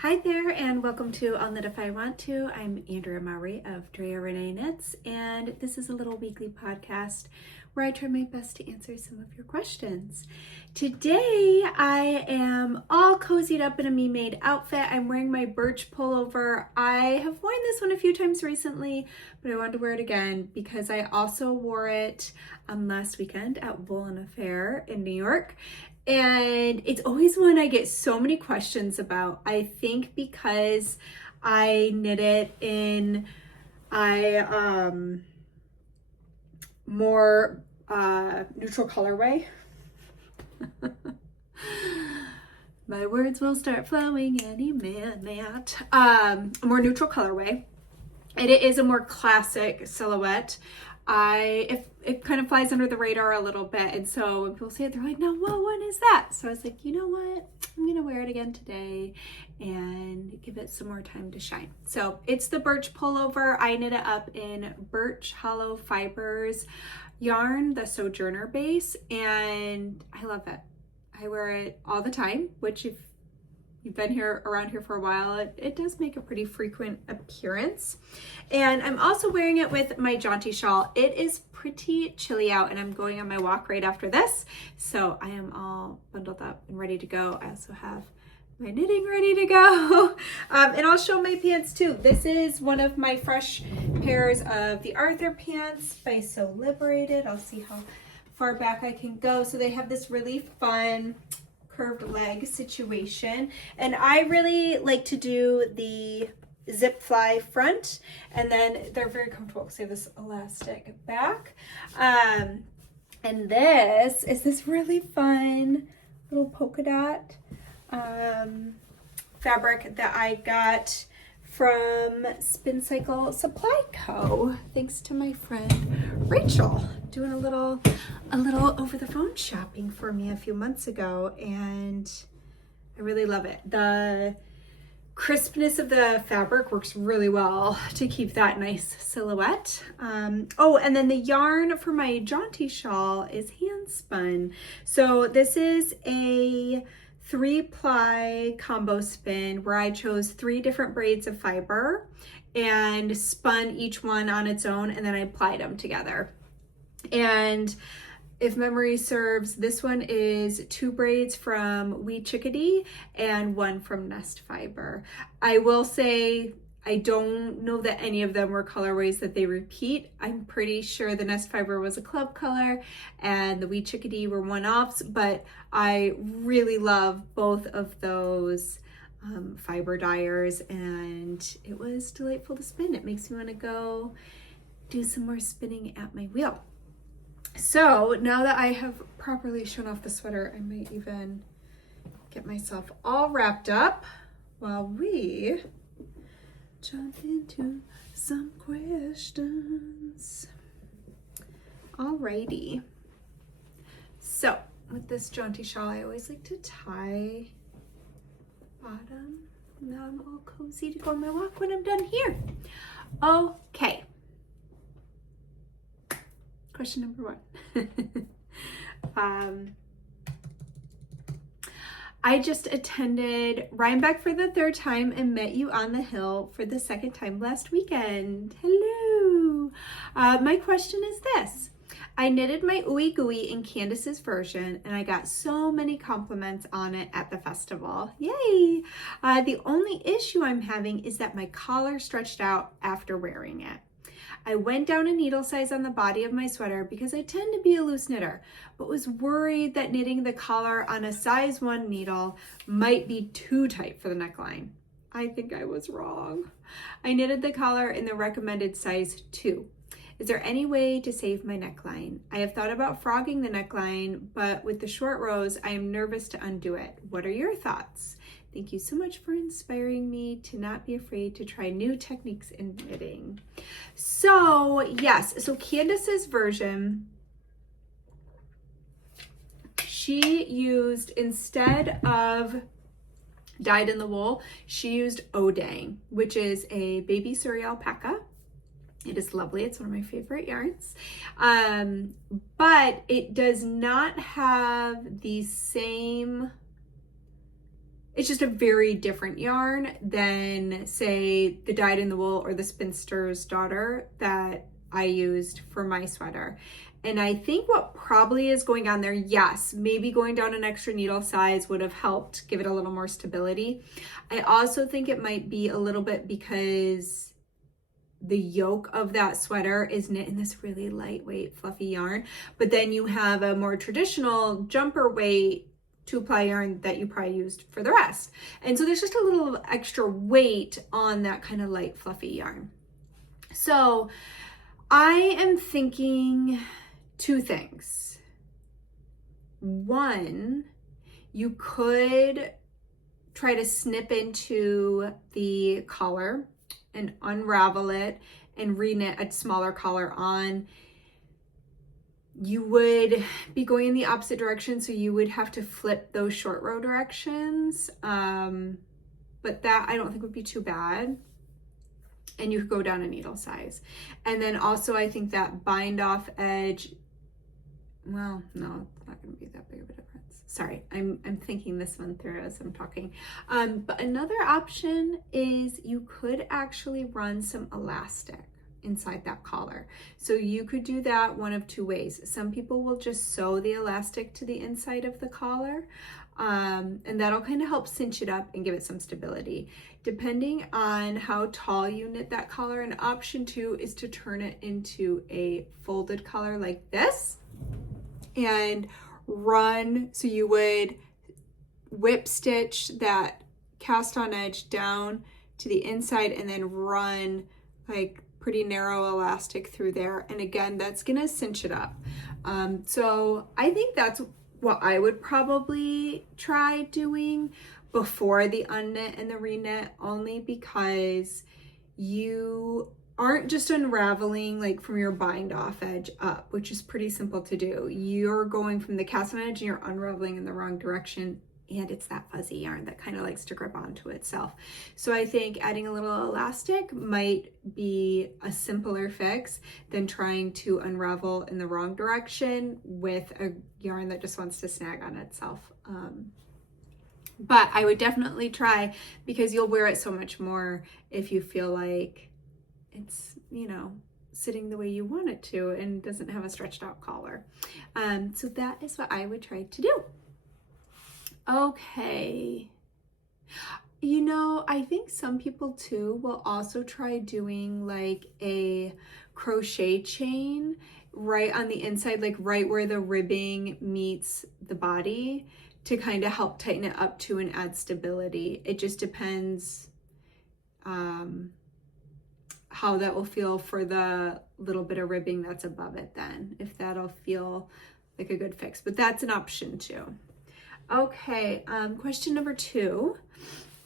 Hi there, and welcome to I'll Knit If I Want To. I'm Andrea Mowry of Drea Renee Knits, and this is a little weekly podcast where I try my best to answer some of your questions. Today, I am all cozied up in a Me Made outfit. I'm wearing my birch pullover. I have worn this one a few times recently, but I wanted to wear it again because I also wore it last weekend at Woolen Affair in New York. And it's always one I get so many questions about. I think because I knit it in more neutral colorway. My words will start flowing any minute. A more neutral colorway. And it is a more classic silhouette. It kind of flies under the radar a little bit, and so when people say it, they're like, no, what one is that? So I was like, you know what, I'm gonna wear it again today and give it some more time to shine. So it's the birch pullover. I knit it up in birch hollow fibers yarn, the Sojourner base, and I love it. I wear it all the time, which if you've been around here for a while, it does make a pretty frequent appearance. And I'm also wearing it with my jaunty shawl. It is pretty chilly out and I'm going on my walk right after this. So I am all bundled up and ready to go. I also have my knitting ready to go. And I'll show my pants too. This is one of my fresh pairs of the Arthur pants by So Liberated. I'll see how far back I can go. So they have this really fun curved leg situation, and I really like to do the zip fly front, and then they're very comfortable because they have this elastic back. And this is this really fun little polka dot fabric that I got from Spincycle Supply Co. Thanks to my friend Rachel, doing a little over the phone shopping for me a few months ago, and I really love it. The crispness of the fabric works really well to keep that nice silhouette. Oh, and then the yarn for my jaunty shawl is hand spun. So this is a 3-ply combo spin where I chose 3 different braids of fiber and spun each one on its own, and then I applied them together. And if memory serves, this one is 2 braids from Wee Chickadee and 1 from Nest Fiber. I will say I don't know that any of them were colorways that they repeat. I'm pretty sure the Nest Fiber was a club color and the Wee Chickadee were one-offs, but I really love both of those fiber dyers, and it was delightful to spin. It makes me want to go do some more spinning at my wheel. So now that I have properly shown off the sweater, I might even get myself all wrapped up while we jump into some questions. Alrighty. So with this jaunty shawl, I always like to tie bottom. Now I'm all cozy to go on my walk when I'm done here. Okay. Question number 1. I just attended Rhinebeck for the 3rd time and met you on the hill for the 2nd time last weekend. Hello. My question is this. I knitted my Ooey Gooey in Candice's version, and I got so many compliments on it at the festival. Yay! The only issue I'm having is that my collar stretched out after wearing it. I went down a needle size on the body of my sweater because I tend to be a loose knitter, but was worried that knitting the collar on a size 1 needle might be too tight for the neckline. I think I was wrong. I knitted the collar in the recommended size 2. Is there any way to save my neckline? I have thought about frogging the neckline, but with the short rows, I am nervous to undo it. What are your thoughts? Thank you so much for inspiring me to not be afraid to try new techniques in knitting. So yes, so Candice's version, she used, instead of dyed in the wool, she used Odang, which is a baby Surrey alpaca. It is lovely. It's one of my favorite yarns. But it does not have the same it's just a very different yarn than, say, the Dyed in the Wool or the Spinster's Daughter that I used for my sweater. And I think what probably is going on there, yes, maybe going down an extra needle size would have helped give it a little more stability. I also think it might be a little bit because the yoke of that sweater is knit in this really lightweight, fluffy yarn, but then you have a more traditional jumper weight 2-ply yarn that you probably used for the rest. And so there's just a little extra weight on that kind of light, fluffy yarn. So I am thinking 2 things. One, you could try to snip into the collar and unravel it and reknit a smaller collar on. You would be going in the opposite direction, so you would have to flip those short row directions. But that I don't think would be too bad. And you could go down a needle size. And then also I think that bind off edge, well, no, it's not gonna be that big of a difference. Sorry, I'm thinking this one through as I'm talking. But another option is you could actually run some elastic inside that collar. So you could do that one of 2 ways. Some people will just sew the elastic to the inside of the collar, and that'll kind of help cinch it up and give it some stability. Depending on how tall you knit that collar, an option 2 is to turn it into a folded collar like this and run, so you would whip stitch that cast on edge down to the inside and then run like pretty narrow elastic through there. And again, that's gonna cinch it up. So I think that's what I would probably try doing before the unknit and the reknit, only because you aren't just unraveling like from your bind off edge up, which is pretty simple to do. You're going from the cast on edge and you're unraveling in the wrong direction, and it's that fuzzy yarn that kind of likes to grip onto itself. So I think adding a little elastic might be a simpler fix than trying to unravel in the wrong direction with a yarn that just wants to snag on itself. But I would definitely try, because you'll wear it so much more if you feel like it's, you know, sitting the way you want it to and doesn't have a stretched out collar. So that is what I would try to do. Okay. You know, I think some people too will also try doing like a crochet chain right on the inside, like right where the ribbing meets the body, to kind of help tighten it up too and add stability. It just depends how that will feel for the little bit of ribbing that's above it then, if that'll feel like a good fix, but that's an option too. Okay, question number 2.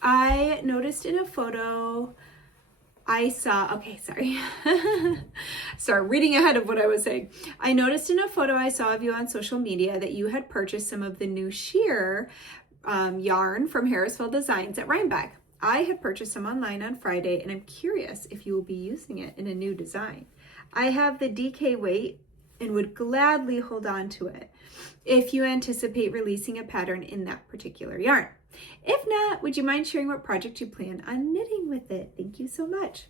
I noticed in a photo I saw, okay, sorry. Sorry, reading ahead of what I was saying. I noticed in a photo I saw of you on social media that you had purchased some of the new sheer yarn from Harrisville Designs at Rhinebeck. I had purchased some online on Friday, and I'm curious if you will be using it in a new design. I have the DK weight and would gladly hold on to it if you anticipate releasing a pattern in that particular yarn. If not, would you mind sharing what project you plan on knitting with it? Thank you so much.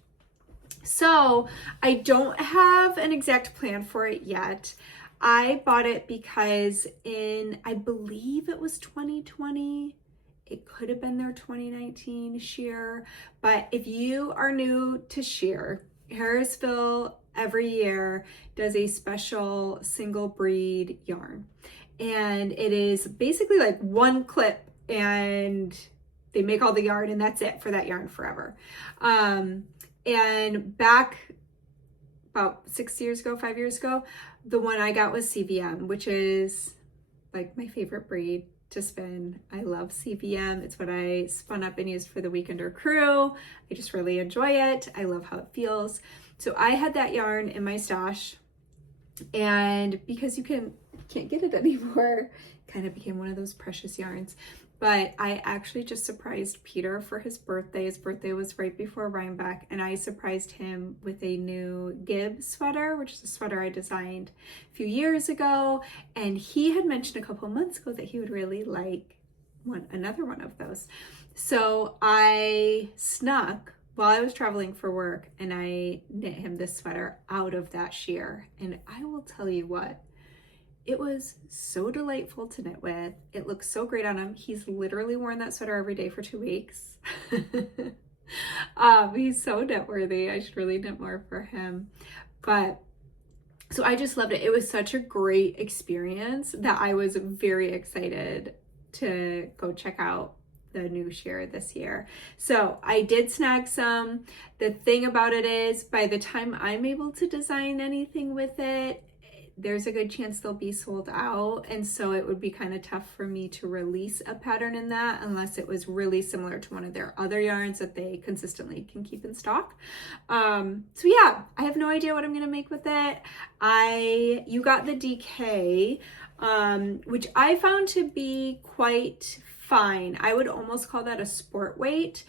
So I don't have an exact plan for it yet. I bought it because in, I believe it was 2020, it could have been their 2019 sheer, but if you are new to sheer, Harrisville every year does a special single breed yarn, and it is basically like one clip and they make all the yarn and that's it for that yarn forever. And back about 5 years ago, the one I got was CVM, which is like my favorite breed to spin. I love CVM. It's what I spun up and used for the Weekender crew. I just really enjoy it. I love how it feels. So I had that yarn in my stash, and because you can't get it anymore, it kind of became one of those precious yarns. But I actually just surprised Peter for his birthday. His birthday was right before Rhinebeck, and I surprised him with a new Gibb sweater, which is a sweater I designed a few years ago. And he had mentioned a couple of months ago that he would really like another one of those. So I snuck while I was traveling for work and I knit him this sweater out of that sheer. And I will tell you what, it was so delightful to knit with. It looks so great on him. He's literally worn that sweater every day for 2 weeks. He's so knit worthy. I should really knit more for him. But so I just loved it. It was such a great experience that I was very excited to go check out the new sheer this year. So I did snag some. The thing about it is, by the time I'm able to design anything with it, there's a good chance they'll be sold out. And so it would be kind of tough for me to release a pattern in that unless it was really similar to one of their other yarns that they consistently can keep in stock. So yeah, I have no idea what I'm going to make with it. You got the DK, which I found to be quite fine. I would almost call that a sport weight.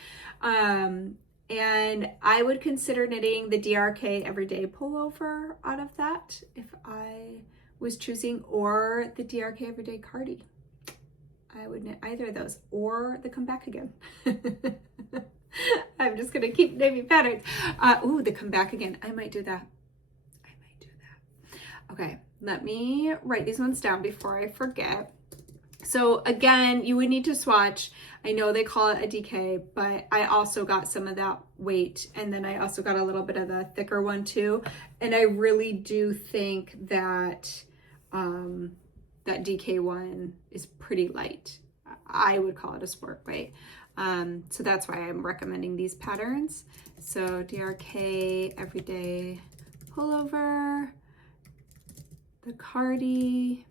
And I would consider knitting the DRK everyday pullover out of that if I was choosing, or the DRK everyday cardi. I would knit either of those, or the come back again. I'm just gonna keep naming patterns. Ooh, the come back again. I might do that. Okay, let me write these ones down before I forget. So again, you would need to swatch. I know they call it a DK, but I also got some of that weight, and then I also got a little bit of the thicker one too. And I really do think that that DK one is pretty light. I would call it a sport weight. So that's why I'm recommending these patterns. So DRK everyday pullover, the cardi,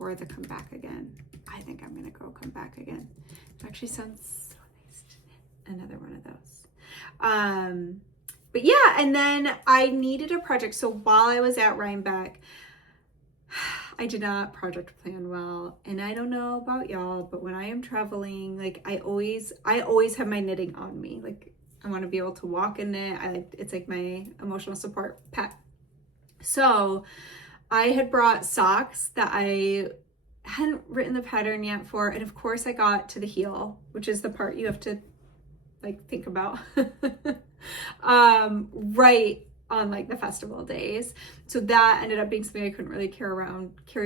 or the come back again. I think I'm gonna go come back again. It actually sounds so nice to knit another one of those. But yeah, and then I needed a project. So while I was at Rhinebeck, I did not project plan well. And I don't know about y'all, but when I am traveling, like I always have my knitting on me. Like I want to be able to walk in it. It's like my emotional support pet. So I had brought socks that I hadn't written the pattern yet for, and of course I got to the heel, which is the part you have to like think about right on like the festival days. So that ended up being something I couldn't really carry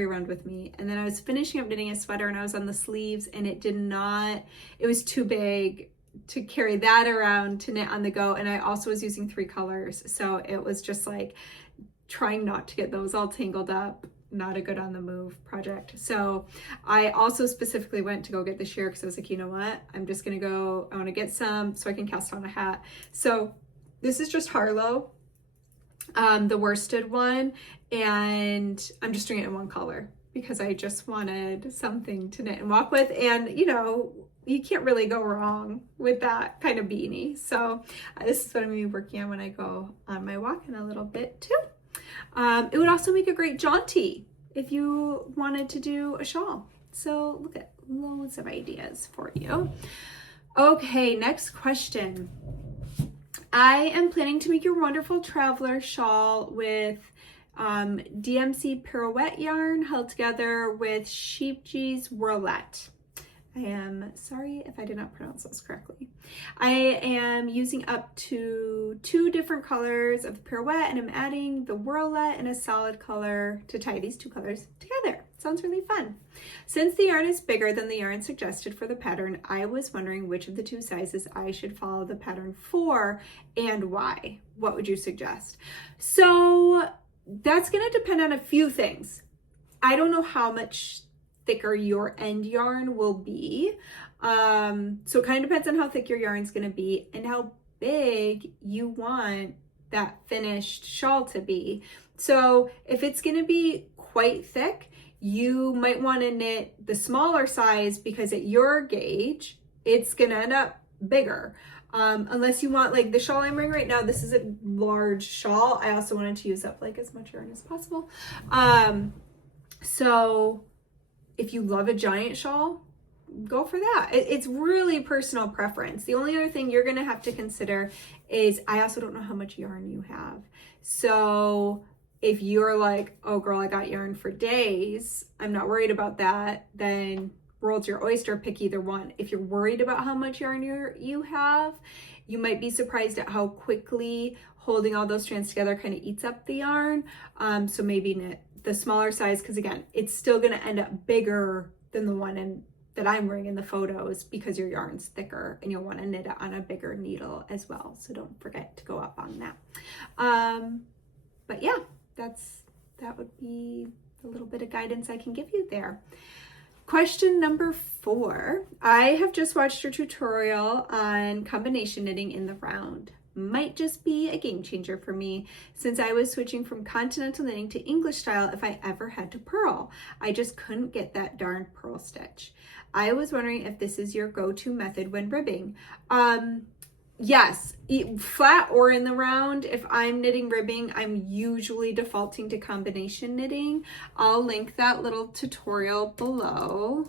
around with me. And then I was finishing up knitting a sweater and I was on the sleeves, and it was too big to carry that around to knit on the go. And I also was using 3 colors, so it was just like trying not to get those all tangled up. Not a good on the move project. So I also specifically went to go get the sheer because I was like, you know what, I'm just gonna go, I want to get some so I can cast on a hat. So this is just Harlow, the worsted one, and I'm just doing it in one color because I just wanted something to knit and walk with. And you know, you can't really go wrong with that kind of beanie. So this is what I'm gonna be working on when I go on my walk in a little bit too. It would also make a great jaunty if you wanted to do a shawl. So look at loads of ideas for you. Okay, next question. I am planning to make your wonderful traveler shawl with DMC pirouette yarn held together with Sheepgee's Whirlette. I am sorry if I did not pronounce those correctly. I am using up to 2 different colors of the pirouette, and I'm adding the Whirlette in a solid color to tie these 2 colors together. Sounds really fun. Since the yarn is bigger than the yarn suggested for the pattern, I was wondering which of the 2 sizes I should follow the pattern for and why. What would you suggest? So that's going to depend on a few things. I don't know how much thicker your end yarn will be. So it kind of depends on how thick your yarn's going to be and how big you want that finished shawl to be. So if it's going to be quite thick, you might want to knit the smaller size because at your gauge, it's going to end up bigger. Unless you want, like the shawl I'm wearing right now, this is a large shawl. I also wanted to use up like as much yarn as possible. So if you love a giant shawl, go for that. It's really personal preference. The only other thing you're going to have to consider is I also don't know how much yarn you have. So If you're like, oh girl, I got yarn for days, I'm not worried about that, then world's your oyster, pick either one. If you're worried about how much yarn you have, you might be surprised at how quickly holding all those strands together kind of eats up the yarn. So maybe knit the smaller size, because again, it's still going to end up bigger than the one that I'm wearing in the photos, because your yarn's thicker and you'll want to knit it on a bigger needle as well. So don't forget to go up on that. But yeah, that would be a little bit of guidance I can give you there. Question number 4. I have just watched your tutorial on combination knitting in the round. Might just be a game changer for me, since I was switching from continental knitting to English style if I ever had to purl. I just couldn't get that darn purl stitch. I was wondering if this is your go-to method when ribbing. Yes, flat or in the round. If I'm knitting ribbing, I'm usually defaulting to combination knitting. I'll link that little tutorial below.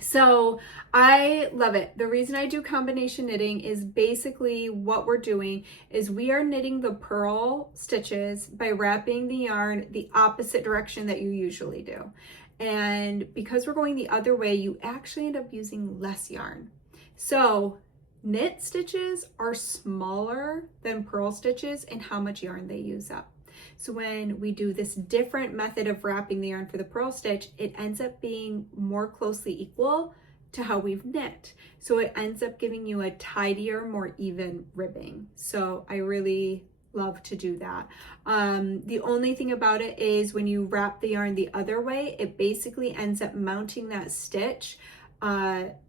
So I love it. The reason I do combination knitting is basically what we're doing is we are knitting the purl stitches by wrapping the yarn the opposite direction that you usually do. And because we're going the other way, you actually end up using less yarn. So knit stitches are smaller than purl stitches in how much yarn they use up. So when we do this different method of wrapping the yarn for the purl stitch, it ends up being more closely equal to how we've knit. So it ends up giving you a tidier, more even ribbing. So I really love to do that. The only thing about it is when you wrap the yarn the other way, it basically ends up mounting that stitch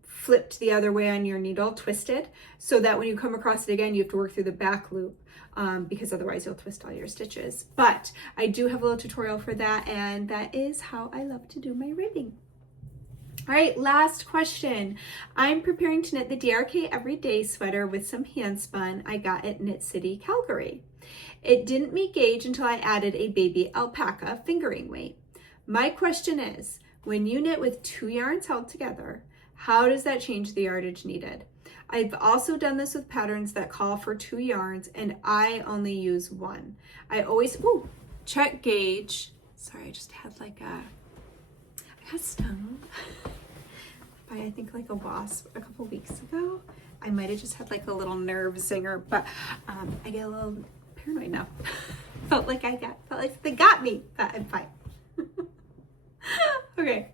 flipped the other way on your needle, twisted, so that when you come across it again, you have to work through the back loop. Because otherwise you'll twist all your stitches. But I do have a little tutorial for that, and that is how I love to do my ribbing. All right, last question. I'm preparing to knit the DRK Everyday sweater with some hand spun I got at Knit City, Calgary. It didn't meet gauge until I added a baby alpaca fingering weight. My question is, when you knit with 2 yarns held together, how does that change the yardage needed? I've also done this with patterns that call for 2 yarns, and I only use 1. I always check gauge. Sorry, I just had like I got stung by I think like a wasp a couple weeks ago. I might have just had like a little nerve zinger, but I get a little paranoid now. felt like they got me, but I'm fine. Okay.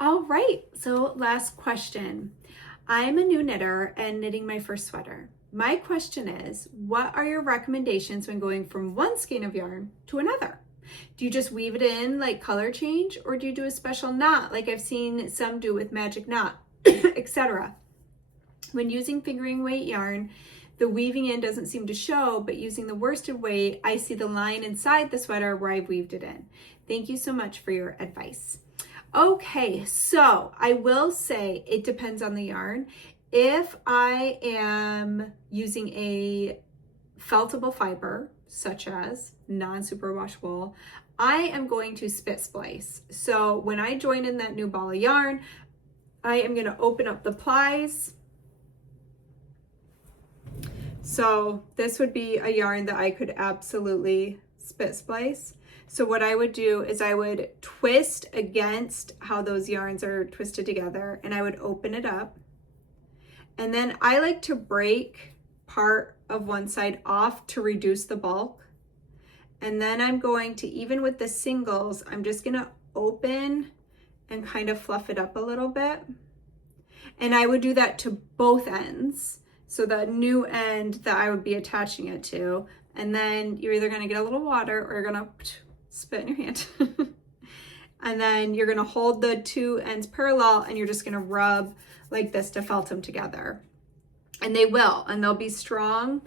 All right, so last question. I'm a new knitter and knitting my first sweater. My question is, what are your recommendations when going from one skein of yarn to another? Do you just weave it in like color change, or do you do a special knot like I've seen some do with magic knot, etc.? When using fingering weight yarn, the weaving in doesn't seem to show, but using the worsted weight, I see the line inside the sweater where I've weaved it in. Thank you so much for your advice. Okay, so I will say it depends on the yarn. If I am using a feltable fiber, such as non-superwash wool, I am going to spit splice. So when I join in that new ball of yarn, I am going to open up the plies. So this would be a yarn that I could absolutely spit splice. So what I would do is I would twist against how those yarns are twisted together, and I would open it up. And then I like to break part of one side off to reduce the bulk. And then I'm going to, even with the singles, I'm just gonna open and kind of fluff it up a little bit. And I would do that to both ends. So the new end that I would be attaching it to, and then you're either gonna get a little water or you're gonna spit in your hand. And then you're gonna hold the 2 ends parallel, and you're just gonna rub like this to felt them together. And they will, and they'll be strong,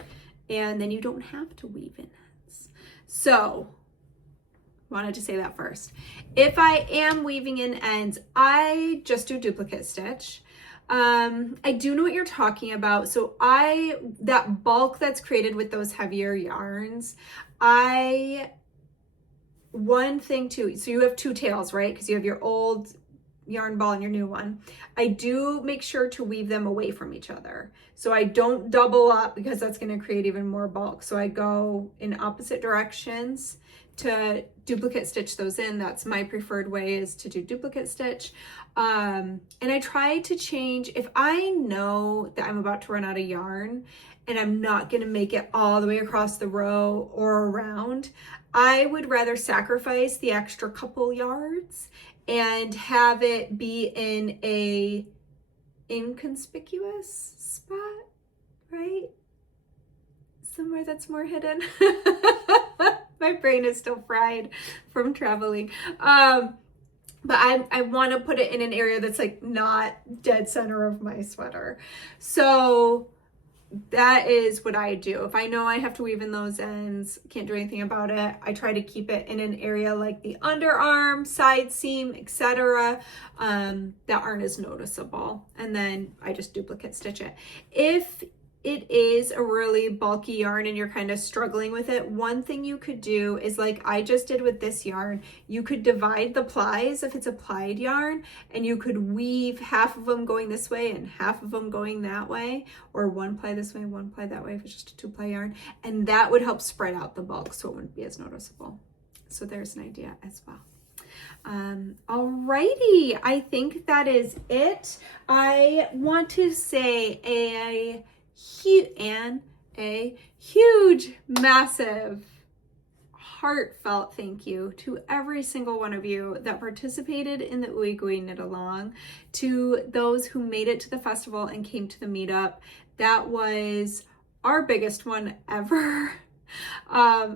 and then you don't have to weave in ends. So, wanted to say that first. If I am weaving in ends, I just do duplicate stitch. I do know what you're talking about. So that bulk that's created with those heavier yarns, one thing too, so you have 2 tails, right? Because you have your old yarn ball and your new one, I do make sure to weave them away from each other. So I don't double up because that's going to create even more bulk. So I go in opposite directions to duplicate stitch those in. That's my preferred way, is to do duplicate stitch. And I try to change, if I know that I'm about to run out of yarn and I'm not going to make it all the way across the row or around, I would rather sacrifice the extra couple yards and have it be in a inconspicuous spot, right? Somewhere that's more hidden. My brain is still fried from traveling. But I want to put it in an area that's like not dead center of my sweater. So that is what I do. If I know I have to weave in those ends, can't do anything about it, I try to keep it in an area like the underarm, side seam, etc., that aren't as noticeable. And then I just duplicate stitch it. If it is a really bulky yarn and you're kind of struggling with it, one thing you could do is, like I just did with this yarn, you could divide the plies if it's a plied yarn, and you could weave half of them going this way and half of them going that way, or one ply this way, one ply that way if it's just a 2-ply yarn, and that would help spread out the bulk so it wouldn't be as noticeable. So there's an idea as well. Alrighty, I think that is it. I want to say a huge, massive, heartfelt thank you to every single one of you that participated in the Ooey Gooey knit along, to those who made it to the festival and came to the meetup. That was our biggest one ever.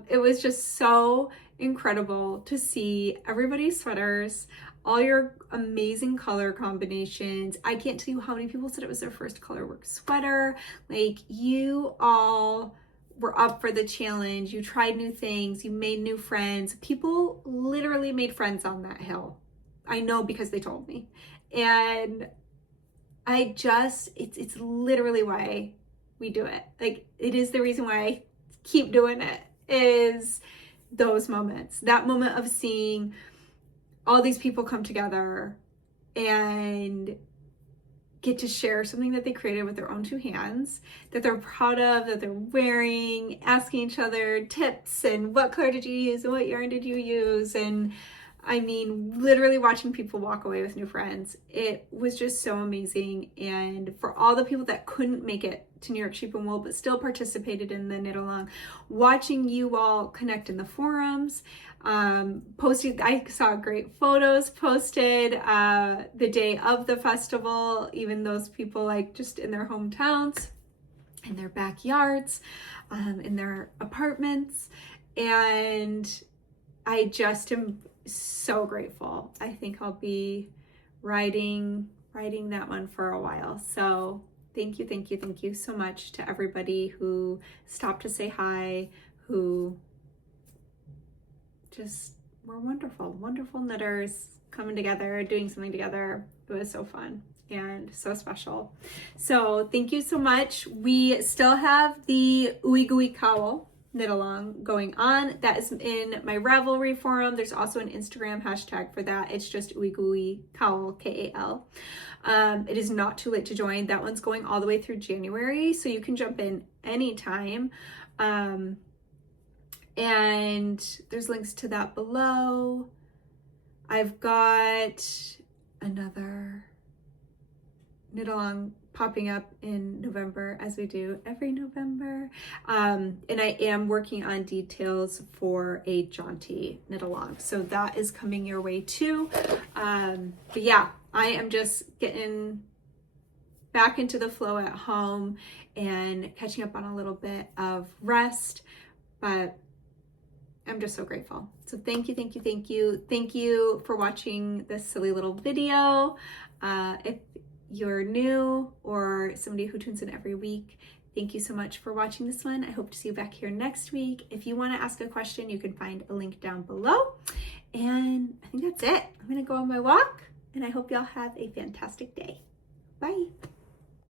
It was just so incredible to see everybody's sweaters, all your amazing color combinations. I can't tell you how many people said it was their first colorwork sweater. Like, you all were up for the challenge. You tried new things. You made new friends. People literally made friends on that hill. I know because they told me. And I just, it's literally why we do it. Like, it is the reason why I keep doing it, is those moments. That moment of seeing all these people come together and get to share something that they created with their own 2 hands, that they're proud of, that they're wearing, asking each other tips and what color did you use and what yarn did you use. And I mean, literally watching people walk away with new friends. It was just so amazing. And for all the people that couldn't make it to New York Sheep and Wool but still participated in the knit along, watching you all connect in the forums, posting, I saw great photos posted the day of the festival, even those people like just in their hometowns, in their backyards, in their apartments. And I just am so grateful. I think I'll be riding that one for a while. So thank you so much to everybody who stopped to say hi, who just were wonderful knitters coming together, doing something together. It was so fun and so special. So thank you so much. We still have the Ooey Gooey cowl knit along going on. That is in my Ravelry forum. There's also an Instagram hashtag for that. It's just Ooey Gooey cowl, K-A-L. It is not too late to join. That one's going all the way through January, so you can jump in anytime. And there's links to that below. I've got another knit along popping up in November, as we do every November. And I am working on details for a jaunty knit along. So that is coming your way too. But yeah, I am just getting back into the flow at home and catching up on a little bit of rest, but I'm just so grateful. So thank you for watching this silly little video. If you're new or somebody who tunes in every week, thank you so much for watching this one. I hope to see you back here next week. If you want to ask a question, you can find a link down below. And I think that's it. I'm gonna go on my walk, and I hope y'all have a fantastic day. Bye.